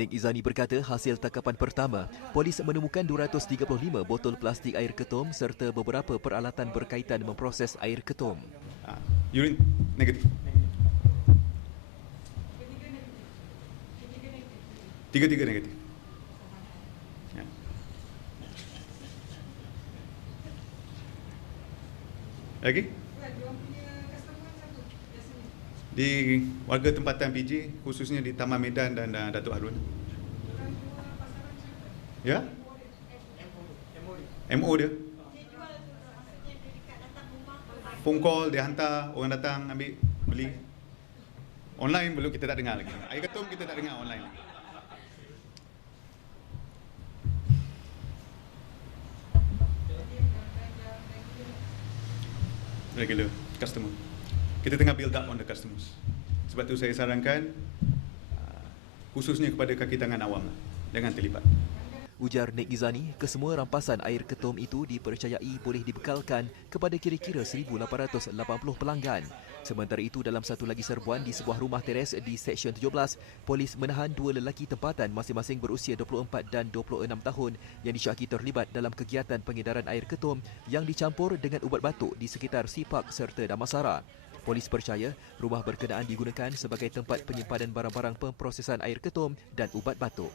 Nek Izani berkata hasil tangkapan pertama, polis menemukan 235 botol plastik air ketum serta beberapa peralatan berkaitan memproses air ketum. Urine negatif. Tiga negatif. Ya. Lagi? Di warga tempatan PJ, khususnya di Taman Medan dan Datuk Harun. Ya? MO dia. Phone call, dia hantar, orang datang ambil, beli. Online belum, kita tak dengar lagi. Air ketum kita tak dengar online lagi. Regular customer. Kita tengah build up on the customers. Sebab tu saya sarankan khususnya kepada kaki tangan awam lah. Jangan terlibat. Ujar Nek Izani, kesemua rampasan air ketum itu dipercayai boleh dibekalkan kepada kira-kira 1,880 pelanggan. Sementara itu, dalam satu lagi serbuan di sebuah rumah teres di Seksyen 17, polis menahan dua lelaki tempatan masing-masing berusia 24 dan 26 tahun yang disyaki terlibat dalam kegiatan pengedaran air ketum yang dicampur dengan ubat batuk di sekitar Sipak serta Damansara. Polis percaya rumah berkenaan digunakan sebagai tempat penyimpanan barang-barang pemprosesan air ketum dan ubat batuk.